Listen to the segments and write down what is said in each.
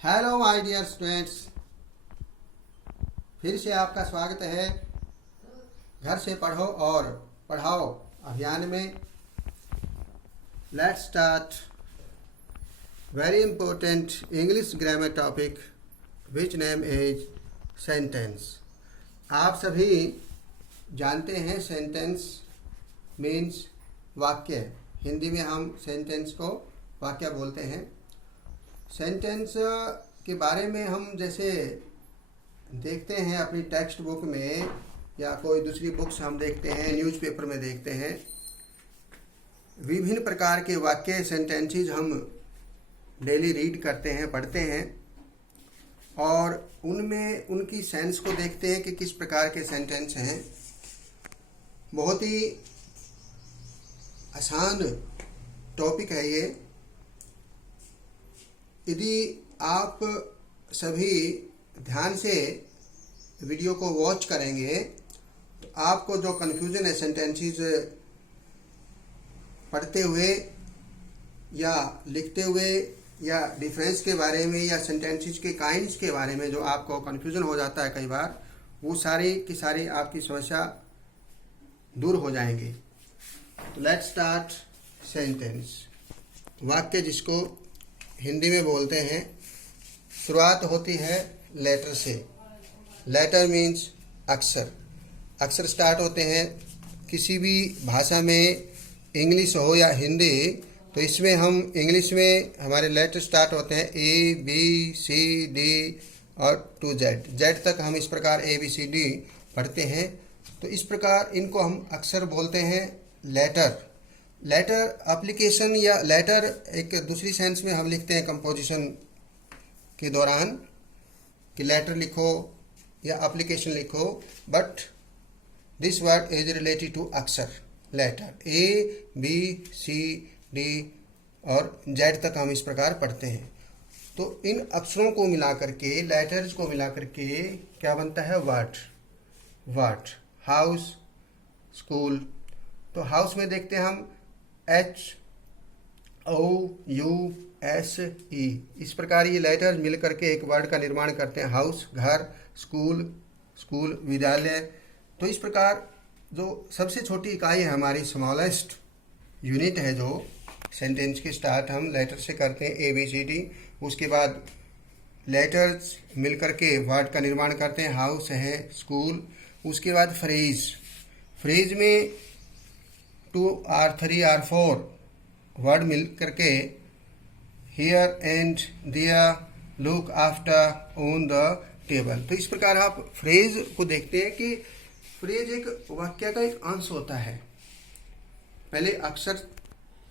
Hello my dear students, फिर से आपका स्वागत है घर से पढ़ो और पढ़ाओ अभियान में। Let's start very important English grammar topic which name is sentence. आप सभी जानते हैं सेंटेंस मीन्स वाक्य। हिंदी में हम सेंटेंस को वाक्य बोलते हैं। सेंटेंस के बारे में हम जैसे देखते हैं अपनी टेक्स्ट बुक में या कोई दूसरी बुक्स हम देखते हैं, न्यूज़पेपर में देखते हैं, विभिन्न प्रकार के वाक्य सेंटेंसेस हम डेली रीड करते हैं, पढ़ते हैं और उनमें उनकी सेंस को देखते हैं कि किस प्रकार के सेंटेंस हैं। बहुत ही आसान टॉपिक है ये। यदि आप सभी ध्यान से वीडियो को वॉच करेंगे तो आपको जो कन्फ्यूजन है सेंटेंसेस पढ़ते हुए या लिखते हुए या डिफरेंस के बारे में या सेंटेंसेस के काइंड्स के बारे में जो आपको कन्फ्यूजन हो जाता है कई बार, वो सारी की सारी आपकी समस्या दूर हो जाएंगी। तो लेट्स स्टार्ट सेंटेंस। वाक्य जिसको हिंदी में बोलते हैं, शुरुआत होती है लेटर से। लेटर मीन्स अक्षर। अक्षर स्टार्ट होते हैं किसी भी भाषा में, इंग्लिश हो या हिंदी, तो इसमें हम इंग्लिश में हमारे लेटर स्टार्ट होते हैं ए बी सी डी और टू जेड। जेड तक हम इस प्रकार ए बी सी डी पढ़ते हैं। तो इस प्रकार इनको हम अक्षर बोलते हैं लेटर। लेटर एप्लीकेशन या लेटर एक दूसरी सेंस में हम लिखते हैं कंपोजिशन के दौरान कि लेटर लिखो या एप्लीकेशन लिखो, but this word is related to अक्षर। Letter A B C D और जेड तक हम इस प्रकार पढ़ते हैं। तो इन अक्षरों को मिला करके, लेटर्स को मिला करके क्या बनता है? वर्ड। Word house, school. तो हाउस में देखते हैं हम HOUSE। इस प्रकार ये लेटर मिल करके एक वर्ड का निर्माण करते हैं। हाउस घर, स्कूल, स्कूल विद्यालय। तो इस प्रकार जो सबसे छोटी इकाई है हमारी, स्मॉलेस्ट यूनिट है, जो सेंटेंस की स्टार्ट हम लेटर से करते हैं ABCD। उसके बाद लेटर्स मिल करके वर्ड का निर्माण करते हैं। हाउस है, स्कूल। उसके बाद फ्रेज। फ्रेज में 2 or 3 or 4 वर्ड मिल करके here and there, look after, on the table. तो इस प्रकार आप फ्रेज को देखते हैं कि फ्रेज एक वाक्य का एक अंश होता है। पहले अक्षर,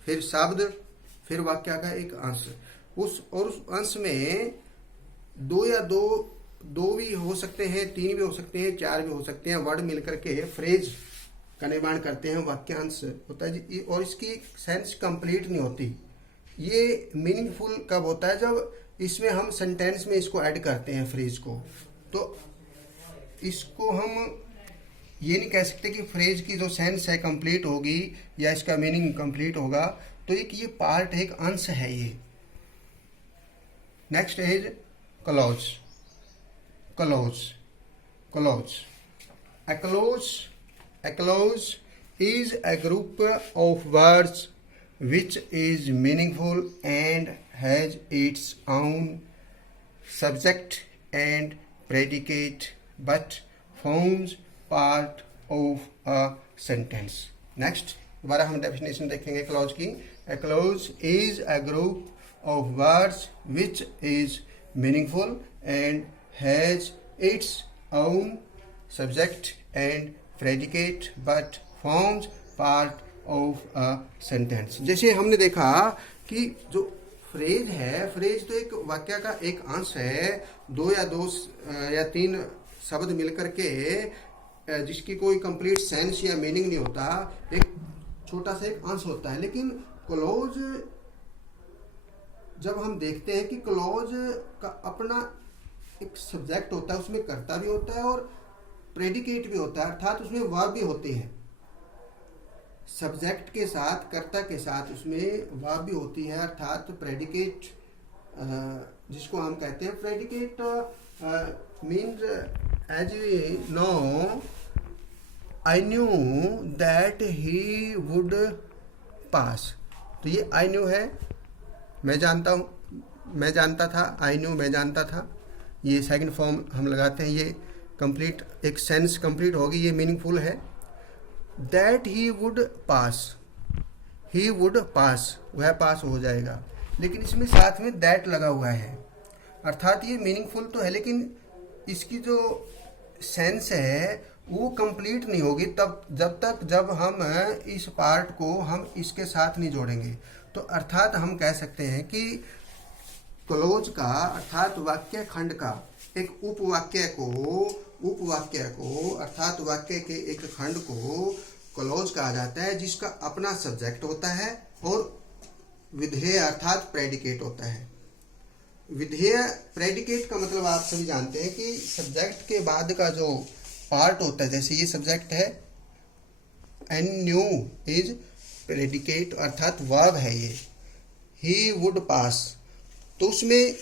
फिर शब्द, फिर वाक्य का एक अंश। उस अंश में दो भी हो सकते हैं, 3 भी हो सकते हैं, 4 भी हो सकते हैं। वर्ड मिल करके फ्रेज का निर्माण करते हैं, वाक्यांश होता है जी। और इसकी सेंस कंप्लीट नहीं होती। ये मीनिंगफुल कब होता है? जब इसमें हम सेंटेंस में इसको ऐड करते हैं फ्रेज को। तो इसको हम ये नहीं कह सकते कि फ्रेज की जो सेंस है कंप्लीट होगी या इसका मीनिंग कंप्लीट होगा। तो एक ये पार्ट है, एक अंश है ये। Next is clause. Clause, clause, clause. A clause is a group of words which is meaningful and has its own subject and predicate but forms part of a sentence. Next, दोबारा हम definition देखेंगे clause की। A clause is a group of words which is meaningful and has its own subject and predicate but forms part of a sentence। जैसे हमने देखा कि जो phrase है, फ्रेज तो एक वाक्य का एक अंश है। 2 या 3 शब्द मिलकर के जिसकी कोई कंप्लीट सेंस या मीनिंग नहीं होता, एक छोटा सा एक अंश होता है। लेकिन क्लॉज जब हम देखते हैं कि क्लॉज का अपना एक सब्जेक्ट होता है, उसमें कर्ता भी होता है और प्रेडिकेट भी होता है, अर्थात उसमें वर्ब भी होते हैं। सब्जेक्ट के साथ, कर्ता के साथ उसमें वर्ब भी होती है, अर्थात प्रेडिकेट जिसको हम कहते हैं predicate means as we know I knew that he would pass. तो ये आई न्यू है, मैं जानता हूँ, मैं जानता था, आई न्यू मैं जानता था। ये सेकंड फॉर्म हम लगाते हैं, ये कंप्लीट एक सेंस कंप्लीट होगी, ये मीनिंगफुल है। That he would pass, he would पास, वह पास हो जाएगा, लेकिन इसमें साथ में दैट लगा हुआ है, अर्थात ये मीनिंगफुल तो है लेकिन इसकी जो सेंस है वो कंप्लीट नहीं होगी जब हम इस पार्ट को हम इसके साथ नहीं जोड़ेंगे। तो अर्थात हम कह सकते हैं कि क्लोज का अर्थात वाक्य खंड का एक उपवाक्य को अर्थात वाक्य के एक खंड को क्लोज कहा जाता है, जिसका अपना सब्जेक्ट होता है और विधेय अर्थात प्रेडिकेट होता है। विधेय प्रेडिकेट का मतलब आप सभी जानते हैं कि सब्जेक्ट के बाद का जो पार्ट होता है, जैसे ये सब्जेक्ट है एंड न्यू इज प्रेडिकेट अर्थात वर्ब है ये, ही वुड पास, तो उसमें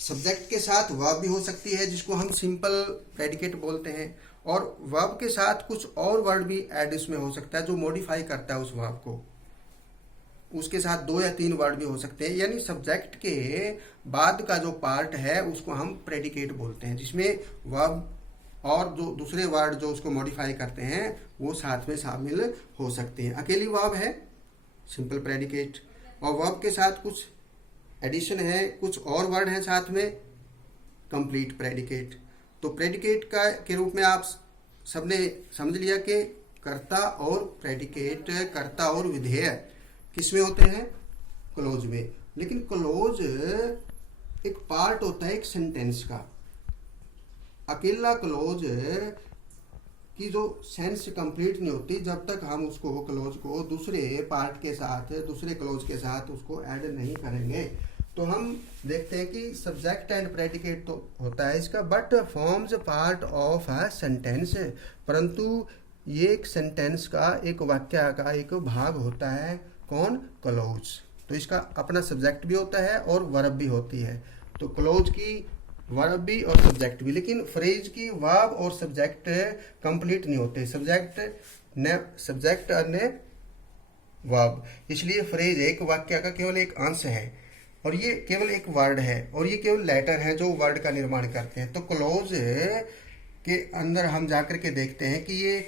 सब्जेक्ट के साथ वर्ब भी हो सकती है जिसको हम सिंपल प्रेडिकेट बोलते हैं, और वर्ब के साथ कुछ और वर्ड भी ऐड इसमें हो सकता है जो मॉडिफाई करता है उस वर्ब को, उसके साथ 2 या 3 वर्ड भी हो सकते हैं। यानी सब्जेक्ट के बाद का जो पार्ट है उसको हम प्रेडिकेट बोलते हैं, जिसमें वर्ब और जो दूसरे वर्ड जो उसको मॉडिफाई करते हैं वो साथ में शामिल हो सकते हैं। अकेली वर्ब है सिंपल प्रेडिकेट, और वर्ब के साथ कुछ एडिशन है, कुछ और वर्ड हैं साथ में, कंप्लीट प्रेडिकेट। तो प्रेडिकेट का के रूप में आप सबने समझ लिया कि कर्ता और प्रेडिकेट, कर्ता और विधेय किसमें होते हैं, क्लोज में। लेकिन क्लोज एक पार्ट होता है एक सेंटेंस का, अकेला क्लोज की जो सेंस कंप्लीट नहीं होती जब तक हम उसको क्लोज को दूसरे पार्ट के साथ, दूसरे क्लोज के साथ उसको ऐड नहीं करेंगे। तो हम देखते हैं कि सब्जेक्ट एंड प्रेडिकेट तो होता है इसका, but forms part of a sentence, परंतु ये एक सेंटेंस का, एक वाक्य का एक भाग होता है, कौन, क्लोज। तो इसका अपना सब्जेक्ट भी होता है और वर्ब भी होती है। तो क्लोज की वर्ब भी और सब्जेक्ट भी, लेकिन फ्रेज की वर्ब और सब्जेक्ट कंप्लीट नहीं होते, सब्जेक्ट और ने वर्ब, इसलिए फ्रेज एक वाक्य का केवल एक अंश है और ये केवल एक वर्ड है और ये केवल लेटर है जो वर्ड का निर्माण करते हैं। तो क्लोज के अंदर हम जाकर के देखते हैं कि ये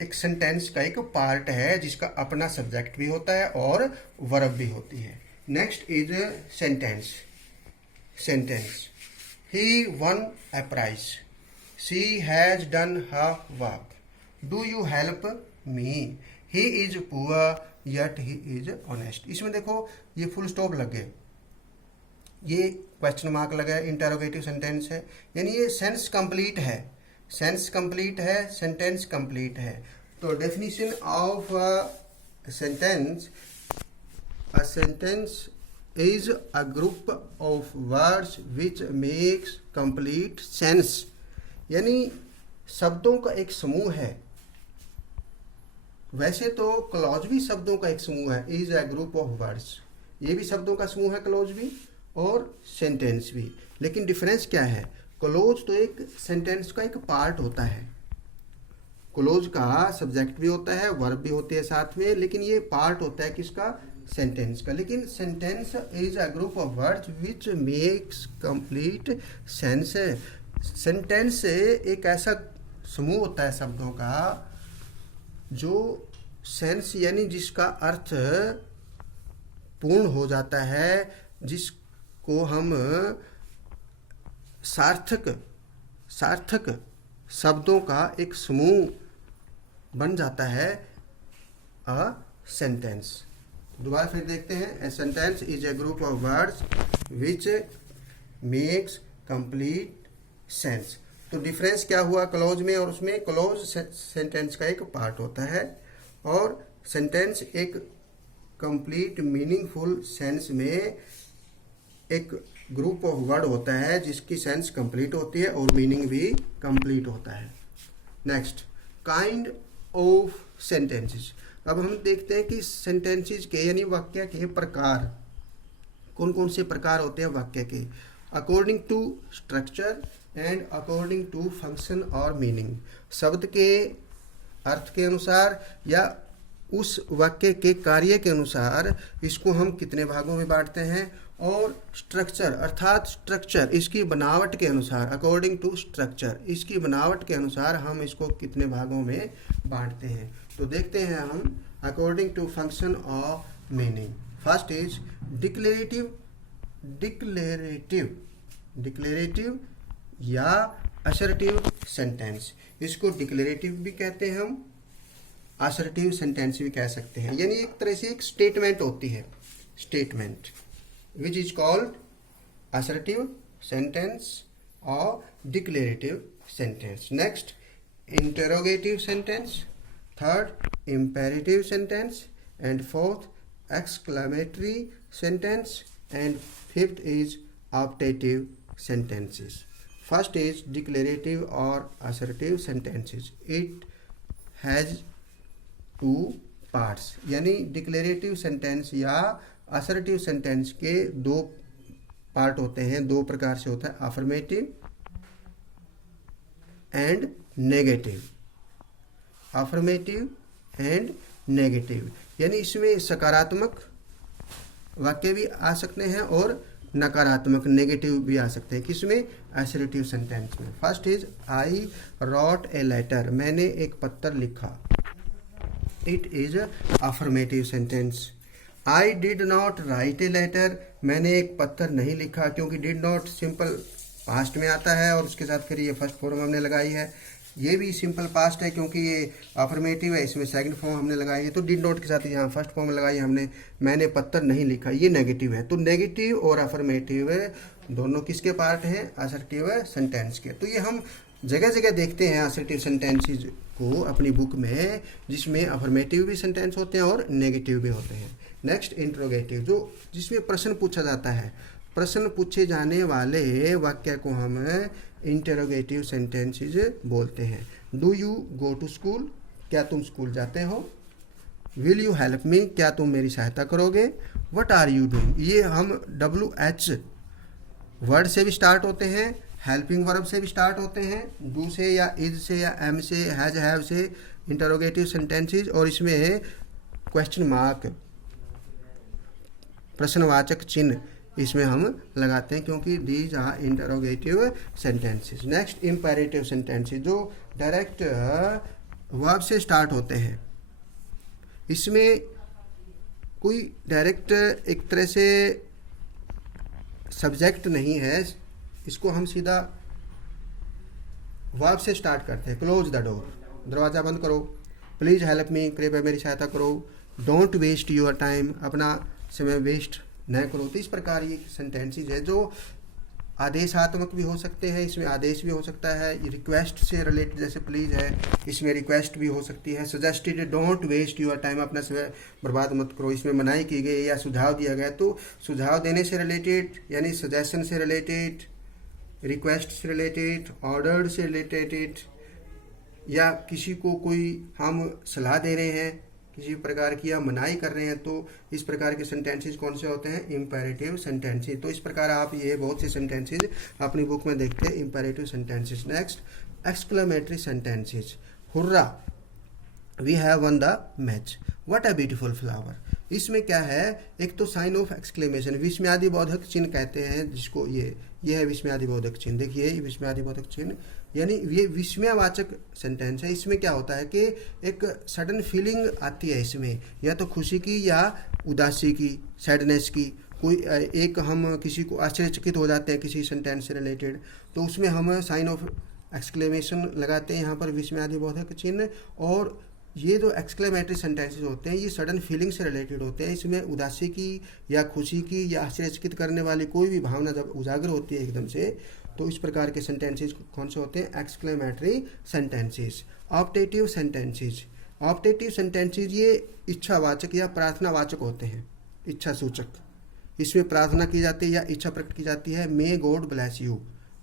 एक सेंटेंस का एक पार्ट है जिसका अपना सब्जेक्ट भी होता है और वर्ब भी होती है। Next is sentence. Sentence. He won a prize. She has done her work. Do you help me? He is poor yet he is honest. इसमें देखो ये फुल स्टॉप लगे, ये क्वेश्चन मार्क लगा है, इंटरोगेटिव सेंटेंस है, यानी ये सेंस कंप्लीट है, सेंस कंप्लीट है, सेंटेंस कंप्लीट है। तो definition of sentence, a sentence is a group of words which makes complete sense, यानी शब्दों का एक समूह है। वैसे तो क्लॉज भी शब्दों का एक समूह है, is a group of words, ये भी शब्दों का समूह है क्लॉज भी और सेंटेंस भी। लेकिन डिफरेंस क्या है, क्लॉज तो एक सेंटेंस का एक पार्ट होता है, क्लॉज का सब्जेक्ट भी होता है, वर्ब भी होती है साथ में, लेकिन ये पार्ट होता है किसका, सेंटेंस का। लेकिन sentence is a group of words which makes complete sense. Sentence एक ऐसा समूह होता है शब्दों का जो सेंस यानी जिसका अर्थ पूर्ण हो जाता है, जिसको हम सार्थक शब्दों का एक समूह बन जाता है अ सेंटेंस। दोबारा फिर देखते हैं, a sentence is a group of words which makes complete sense. तो डिफरेंस क्या हुआ क्लोज में और उसमें, क्लोज सेंटेंस का एक पार्ट होता है और सेंटेंस एक कंप्लीट मीनिंगफुल सेंस में एक ग्रुप ऑफ वर्ड होता है जिसकी सेंस कंप्लीट होती है और मीनिंग भी कंप्लीट होता है। Next, kind of sentences. अब हम देखते हैं कि सेंटेंसेस के यानी वाक्य के प्रकार कौन कौन से प्रकार होते हैं वाक्य के, according to structure and according to function और मीनिंग। शब्द के अर्थ के अनुसार या उस वाक्य के कार्य के अनुसार इसको हम कितने भागों में बांटते हैं, और स्ट्रक्चर अर्थात स्ट्रक्चर इसकी बनावट के अनुसार, अकॉर्डिंग टू स्ट्रक्चर इसकी बनावट के अनुसार हम इसको कितने भागों में बांटते हैं। तो देखते हैं हम according to function of meaning. First is declarative, declarative या असर्टिव सेंटेंस। इसको डिक्लेरेटिव भी कहते हैं हम, असर्टिव सेंटेंस भी कह सकते हैं। यानी एक तरह से एक स्टेटमेंट होती है, statement which is called assertive sentence और declarative sentence. Next interrogative sentence, third imperative sentence, and fourth exclamatory sentence, and fifth is optative sentences. First is declarative or assertive sentences. It has two parts. यानी declarative sentence या assertive sentence के दो part होते हैं, दो प्रकार से होता है, affirmative and negative. Affirmative and negative यानी इसमें सकारात्मक वाक्य भी आ सकते हैं और नकारात्मक नेगेटिव भी आ सकते हैं। किसमें? असर्टिव सेंटेंस में। First is I wrote a letter, मैंने एक पत्र लिखा। It is affirmative sentence. I did not write a letter, मैंने एक पत्र नहीं लिखा, क्योंकि डिड नॉट सिंपल पास्ट में आता है और उसके साथ फिर ये फर्स्ट फॉर्म हमने लगाई है। ये भी सिंपल पास्ट है क्योंकि ये अफर्मेटिव है, इसमें सेकंड फॉर्म हमने लगाई है, तो डिड नॉट के साथ यहाँ फर्स्ट फॉर्म लगाई हमने, मैंने पत्र नहीं लिखा, ये नेगेटिव है। तो नेगेटिव और अफर्मेटिव दोनों किसके पार्ट हैं? असर्टिव सेंटेंस के। तो ये हम जगह जगह देखते हैं असर्टिव सेंटेंसेस को अपनी बुक में, जिसमें अफर्मेटिव भी सेंटेंस होते हैं और नेगेटिव भी होते हैं। नेक्स्ट इंट्रोगेटिव, जो जिसमें प्रश्न पूछा जाता है, प्रश्न पूछे जाने वाले वाक्य को हम इंटरोगेटिव सेंटेंसेस बोलते हैं। Do you go to school, क्या तुम स्कूल जाते हो? विल यू हेल्प मी, क्या तुम मेरी सहायता करोगे? व्हाट आर यू डूइंग, ये हम WH वर्ड से भी स्टार्ट होते हैं, हेल्पिंग वर्ब से भी स्टार्ट होते हैं, डू से या इज से या एम से, हैज हैव से, इंटरोगेटिव सेंटेंसेस। और इसमें क्वेश्चन मार्क, प्रश्नवाचक चिन्ह इसमें हम लगाते हैं, क्योंकि these are interrogative sentences. Next imperative sentences, जो डायरेक्ट वर्ब से स्टार्ट होते हैं। इसमें कोई डायरेक्ट एक तरह से सब्जेक्ट नहीं है, इसको हम सीधा वर्ब से स्टार्ट करते हैं। क्लोज द डोर, दरवाज़ा बंद करो। प्लीज़ हेल्प मी, कृपया मेरी सहायता करो। डोंट वेस्ट योर टाइम, अपना समय वेस्ट न करो। तो इस प्रकार ये सेंटेंसेस है जो आदेशात्मक भी हो सकते हैं, इसमें आदेश भी हो सकता है। रिक्वेस्ट से रिलेटेड, जैसे प्लीज़ है, इसमें रिक्वेस्ट भी हो सकती है। Suggested, don't waste your time, अपना समय बर्बाद मत करो, इसमें मनाही की गई या सुझाव दिया गया, तो सुझाव देने से रिलेटेड यानी सजेशन से रिलेटेड, रिक्वेस्ट से रिलेटेड, ऑर्डर से रिलेटेड, या किसी को कोई हम सलाह दे रहे हैं किसी प्रकार की या मनाही कर रहे हैं, तो इस प्रकार के सेंटेंसेस कौन से होते हैं? Imperative sentences. तो इस प्रकार आप ये बहुत से सेंटेंसेस अपनी बुक में देखते हैं, imperative sentences. Next exclamatory sentences. Hurrah, we have won the match, what a beautiful flower. इसमें क्या है? एक तो साइन ऑफ एक्सक्लेमेशन, विस्मयादिबोधक चिन्ह कहते हैं जिसको, ये है विस्मयादिबोधक चिन्ह। देखिए ये विस्मयादिबोधक चिन्ह यानी ये विस्मयवाचक सेंटेंस है। इसमें क्या होता है कि एक सडन फीलिंग आती है इसमें, या तो खुशी की या उदासी की, सैडनेस की। कोई एक हम किसी को आश्चर्यचकित हो जाते हैं किसी सेंटेंस से रिलेटेड, तो उसमें हम साइन ऑफ एक्सक्लेमेशन लगाते हैं यहाँ पर, विस्मयादिबोधक चिन्ह। और ये जो एक्सक्लेमेटरी सेंटेंसेस होते हैं ये सडन फीलिंग से रिलेटेड होते हैं। इसमें उदासी की या खुशी की या आश्चर्यचकित करने वाली कोई भी भावना जब उजागर होती है एकदम से, तो इस प्रकार के सेंटेंसेस कौन से होते हैं? Exclamatory sentences. Optative sentences, optative sentences ये इच्छावाचक या प्रार्थनावाचक होते हैं, इच्छा सूचक। इसमें प्रार्थना की जाती है या इच्छा प्रकट की जाती है। मे गॉड ब्लेस यू,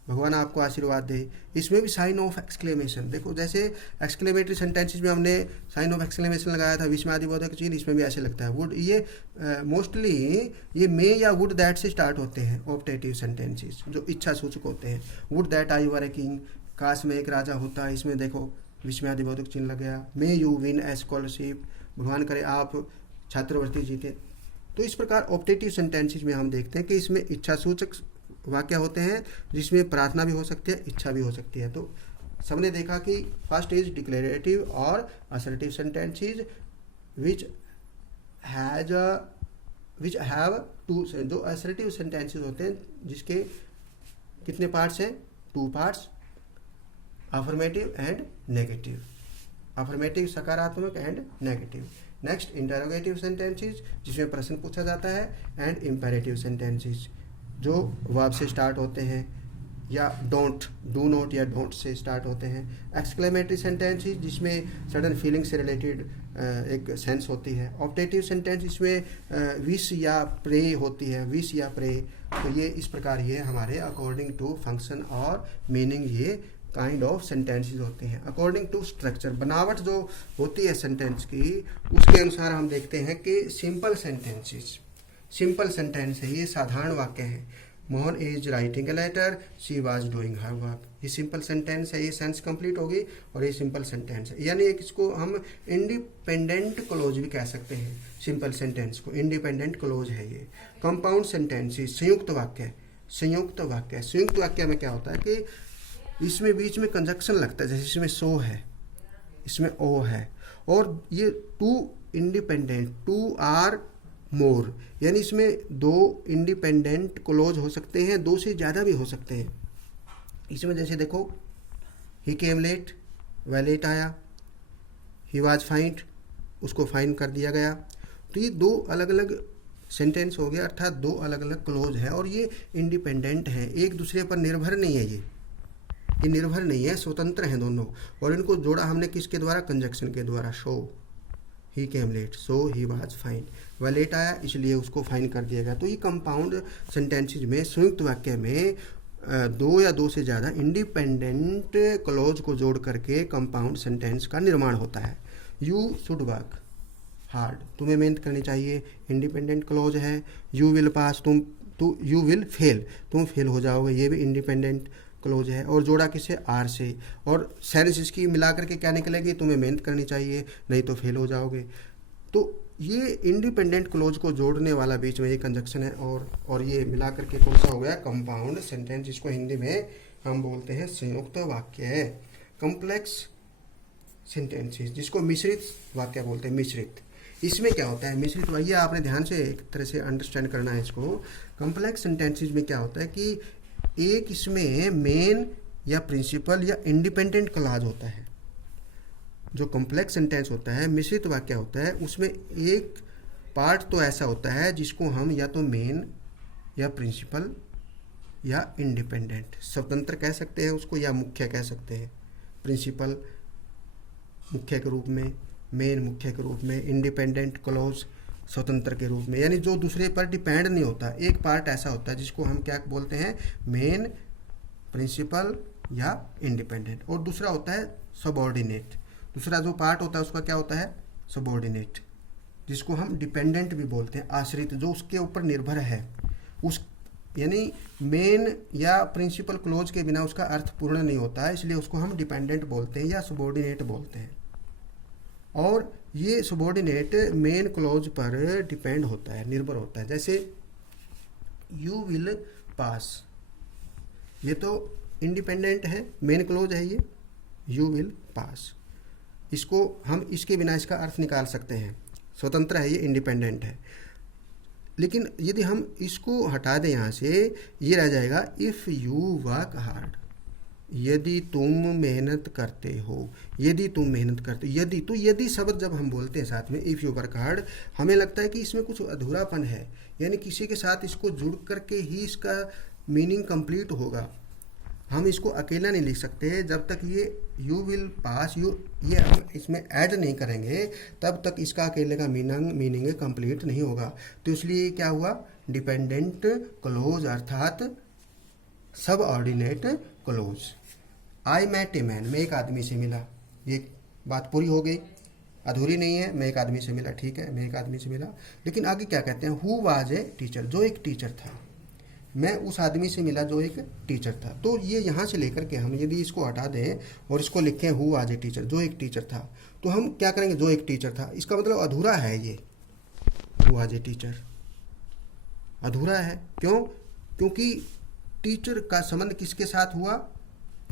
भगवान आपको आशीर्वाद दे। इसमें भी साइन ऑफ एक्सक्लेमेशन, देखो जैसे एक्सक्लेमेटरी सेंटेंसेस में हमने साइन ऑफ एक्सक्लेमेशन लगाया था विस्मयादिबोधक चिन्ह, इसमें भी ऐसे लगता है। वुड, ये मोस्टली ये मे या वुड दैट से स्टार्ट होते हैं ऑप्टेटिव सेंटेंसेस जो इच्छा सूचक होते हैं। Would that I were a king, काश में एक राजा होता, इसमें देखो विस्मयादिबोधक चिन्ह लग गया। May you win A scholarship, भगवान करे आप छात्रवृत्ति जीते। तो इस प्रकार ऑप्टेटिव सेंटेंसेस में हम देखते हैं कि इसमें इच्छा सूचक वाक्य होते हैं जिसमें प्रार्थना भी हो सकती है, इच्छा भी हो सकती है। तो सबने देखा कि फर्स्ट इज डिक्लेरेटिव और assertive sentences which have to, जो असर्टिव सेंटेंसेस होते हैं जिसके कितने पार्ट्स हैं, 2 parts, affirmative and negative. Affirmative सकारात्मक and negative. Next interrogative sentences जिसमें प्रश्न पूछा जाता है, एंड इंपेरेटिव सेंटेंसेस जो वर्ब से स्टार्ट होते हैं या डोंट, डू नॉट या डोंट से स्टार्ट होते हैं। एक्सक्लेमेटरी सेंटेंसेस जिसमें सडन फीलिंग से रिलेटेड एक सेंस होती है। ऑप्टेटिव सेंटेंस इसमें विश या प्रे होती है, विश या प्रे। तो ये इस प्रकार ये हमारे अकॉर्डिंग टू फंक्शन और मीनिंग ये काइंड ऑफ सेंटेंसेस होते हैं। अकॉर्डिंग टू स्ट्रक्चर, बनावट जो होती है सेंटेंस की, उसके अनुसार हम देखते हैं कि सिंपल सेंटेंसेस, सिंपल सेंटेंस है, ये साधारण वाक्य है। Mohan is writing a letter, she was doing her work, ये सिंपल सेंटेंस है, ये सेंस कंप्लीट होगी और ये सिंपल सेंटेंस है। यानी एक इसको हम इंडिपेंडेंट क्लोज भी कह सकते हैं, सिंपल सेंटेंस को इंडिपेंडेंट क्लोज है ये। कंपाउंड सेंटेंसेस, संयुक्त वाक्य, संयुक्त वाक्य। संयुक्त वाक्य में क्या होता है कि इसमें बीच में कंजक्शन लगता है, जैसे इसमें सो है, इसमें ओ है, और ये 2 इंडिपेंडेंट, 2 आर मोर, यानी इसमें 2 इंडिपेंडेंट क्लोज हो सकते हैं, 2 से ज़्यादा भी हो सकते हैं। इसमें जैसे देखो ही केम लेट, वह लेट आया, ही वाज फाइंड, उसको फाइन कर दिया गया। तो ये 2 अलग अलग सेंटेंस हो गया, अर्थात 2 अलग अलग क्लोज है और ये इंडिपेंडेंट है, एक दूसरे पर निर्भर नहीं है। ये निर्भर नहीं है, स्वतंत्र हैं दोनों। और इनको जोड़ा हमने किसके द्वारा, कंजक्शन के द्वारा। So he came late, so he was fine, वह लेट आया इसलिए उसको फाइन कर दिया गया। तो ये कंपाउंड सेंटेंसेज में, संयुक्त वाक्य में 2 या 2 से ज़्यादा इंडिपेंडेंट क्लोज को जोड़ करके कंपाउंड सेंटेंस का निर्माण होता है। यू शुड वर्क हार्ड, तुम्हें मेहनत करनी चाहिए, इंडिपेंडेंट क्लोज है। You will pass, you will fail, तुम फेल हो जाओगे, ये भी इंडिपेंडेंट क्लोज है। और जोड़ा किसे, आर से। और सेंस इसकी मिला करके क्या निकलेगी, तुम्हें मेहनत करनी चाहिए नहीं तो फेल हो जाओगे। तो ये इंडिपेंडेंट क्लोज को जोड़ने वाला बीच में ये कंजक्शन है। और ये मिला करके कौन सा हो गया, कंपाउंड सेंटेंस, जिसको हिंदी में हम बोलते हैं संयुक्त वाक्य। कॉम्प्लेक्स सेंटेंसेस जिसको मिश्रित वाक्य बोलते हैं, मिश्रित। इसमें क्या होता है, मिश्रित वाक्य आपने ध्यान से एक तरह से अंडरस्टैंड करना है इसको। कॉम्प्लेक्स सेंटेंसेस में क्या होता है कि एक इसमें मेन या प्रिंसिपल या इंडिपेंडेंट क्लॉज होता है। जो कॉम्प्लेक्स सेंटेंस होता है, मिश्रित वाक्य होता है, उसमें एक पार्ट तो ऐसा होता है जिसको हम या तो मेन या प्रिंसिपल या इंडिपेंडेंट, स्वतंत्र कह सकते हैं उसको, या मुख्य कह सकते हैं। प्रिंसिपल मुख्य के रूप में, मेन मुख्य के रूप में, इंडिपेंडेंट क्लॉज स्वतंत्र के रूप में, यानी जो दूसरे पर डिपेंड नहीं होता। एक पार्ट ऐसा होता है जिसको हम क्या बोलते हैं, मेन, प्रिंसिपल या इंडिपेंडेंट। और दूसरा होता है सबऑर्डिनेट, दूसरा जो पार्ट होता है उसका क्या होता है, सबऑर्डिनेट, जिसको हम डिपेंडेंट भी बोलते हैं, आश्रित, जो उसके ऊपर निर्भर है। उस यानी मेन या प्रिंसिपल क्लोज के बिना उसका अर्थ पूर्ण नहीं होता है, इसलिए उसको हम डिपेंडेंट बोलते हैं या सबऑर्डिनेट बोलते हैं। और ये सबऑर्डिनेट मेन क्लोज पर डिपेंड होता है, निर्भर होता है। जैसे यू विल पास, ये तो इंडिपेंडेंट है, मेन क्लोज है ये, यू विल पास। इसको हम इसके बिना इसका अर्थ निकाल सकते हैं, स्वतंत्र है ये, इंडिपेंडेंट है। लेकिन यदि हम इसको हटा दें यहाँ से, ये रह जाएगा इफ़ यू वर्क हार्ड, यदि तुम मेहनत करते हो, यदि तुम मेहनत करते हो। यदि, तो यदि शब्द जब हम बोलते हैं साथ में, इफ़ यू वर्क हार्ड, हमें लगता है कि इसमें कुछ अधूरापन है, यानी किसी के साथ इसको जुड़ करके ही इसका मीनिंग कंप्लीट होगा। हम इसको अकेला नहीं लिख सकते जब तक ये यू विल पास, ये हम इसमें ऐड नहीं करेंगे तब तक इसका अकेले का मीनिंग कंप्लीट नहीं होगा। तो इसलिए क्या हुआ, डिपेंडेंट क्लोज, अर्थात subordinate clause. I met a man, मैं एक आदमी से मिला, ये बात पूरी हो गई, अधूरी नहीं है। मैं एक आदमी से मिला, ठीक है, मैं एक आदमी से मिला, लेकिन आगे क्या कहते हैं, हु वाज ए टीचर, जो एक टीचर था। मैं उस आदमी से मिला जो एक टीचर था। तो ये यहाँ से लेकर के हम यदि इसको हटा दें और इसको लिखें हु वाज ए टीचर, जो एक टीचर था, तो हम क्या करेंगे, जो एक टीचर था, इसका मतलब अधूरा है ये, हु वाज ए टीचर अधूरा है। क्यों? क्योंकि टीचर का संबंध किसके साथ हुआ,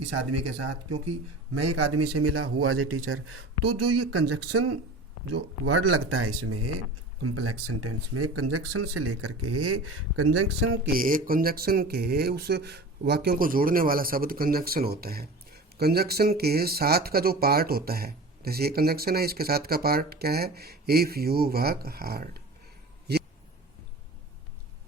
इस आदमी के साथ, क्योंकि मैं एक आदमी से मिला, हु वाज ए टीचर। तो जो ये कंजक्शन जो वर्ड लगता है इसमें कॉम्प्लेक्स सेंटेंस में, कंजक्शन से लेकर के कंजक्शन के उस वाक्यों को जोड़ने वाला शब्द कंजक्शन होता है। कंजक्शन के साथ का जो पार्ट होता है, जैसे ये कंजक्शन है, इसके साथ का पार्ट क्या है, इफ़ यू वर्क हार्ड। ये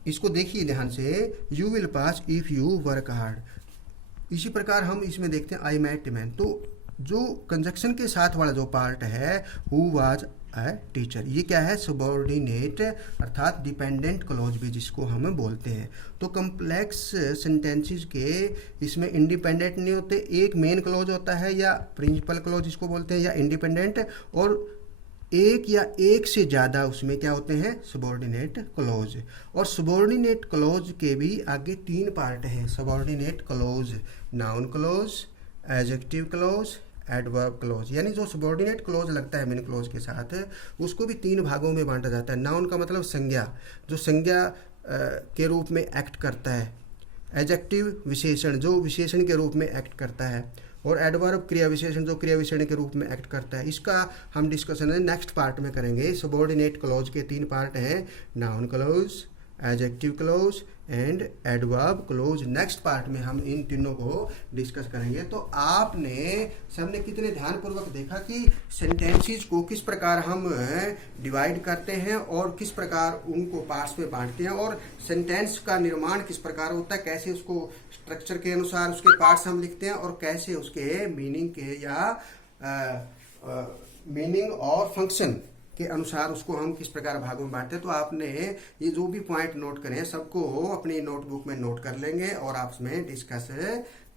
इसको देखिए ध्यान से, you will pass if you work hard. इसी प्रकार हम इसमें देखते हैं आई मैट ए मैन, तो जो कंजक्शन के साथ वाला जो पार्ट है हु वाज ए टीचर, ये क्या है, सबऑर्डिनेट अर्थात डिपेंडेंट क्लॉज भी जिसको हम बोलते हैं। तो कॉम्प्लेक्स सेंटेंसेस के इसमें इंडिपेंडेंट नहीं होते, एक मेन क्लॉज होता है या प्रिंसिपल क्लॉज जिसको बोलते हैं, या इंडिपेंडेंट, और एक या एक से ज़्यादा उसमें क्या होते हैं, सबऑर्डिनेट क्लॉज। और सबऑर्डिनेट क्लॉज के भी आगे 3 पार्ट हैं। Subordinate clause, noun clause, adjective clause, adverb clause, यानी जो सबऑर्डिनेट क्लॉज लगता है मेन क्लॉज के साथ, उसको भी 3 भागों में बांटा जाता है। नाउन का मतलब संज्ञा, जो संज्ञा के रूप में एक्ट करता है। एडजेक्टिव विशेषण, जो विशेषण के रूप में एक्ट करता है। और एडवर्ब क्रिया विशेषण, जो क्रिया विशेषण के रूप में एक्ट करता है। इसका हम डिस्कशन नेक्स्ट पार्ट में करेंगे। सबऑर्डिनेट क्लॉज के 3 पार्ट हैं, noun clause, adjective clause and adverb clause. Next part में हम इन तीनों को डिस्कस करेंगे। तो आपने सबने कितने ध्यानपूर्वक देखा कि सेंटेंसेस को किस प्रकार हम डिवाइड करते हैं और किस प्रकार उनको पार्ट्स में बांटते हैं, और सेंटेंस का निर्माण किस प्रकार होता है, कैसे उसको स्ट्रक्चर के अनुसार उसके पार्ट्स हम लिखते हैं, और कैसे उसके मीनिंग के या मीनिंग और फंक्शन के अनुसार उसको हम किस प्रकार भागों में बांटते हैं। तो आपने ये जो भी पॉइंट नोट करें सबको अपनी नोटबुक में नोट कर लेंगे और आपस में डिस्कस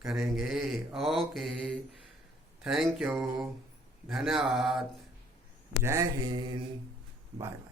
करेंगे। ओके, थैंक यू, धन्यवाद, जय हिंद, बाय बाय।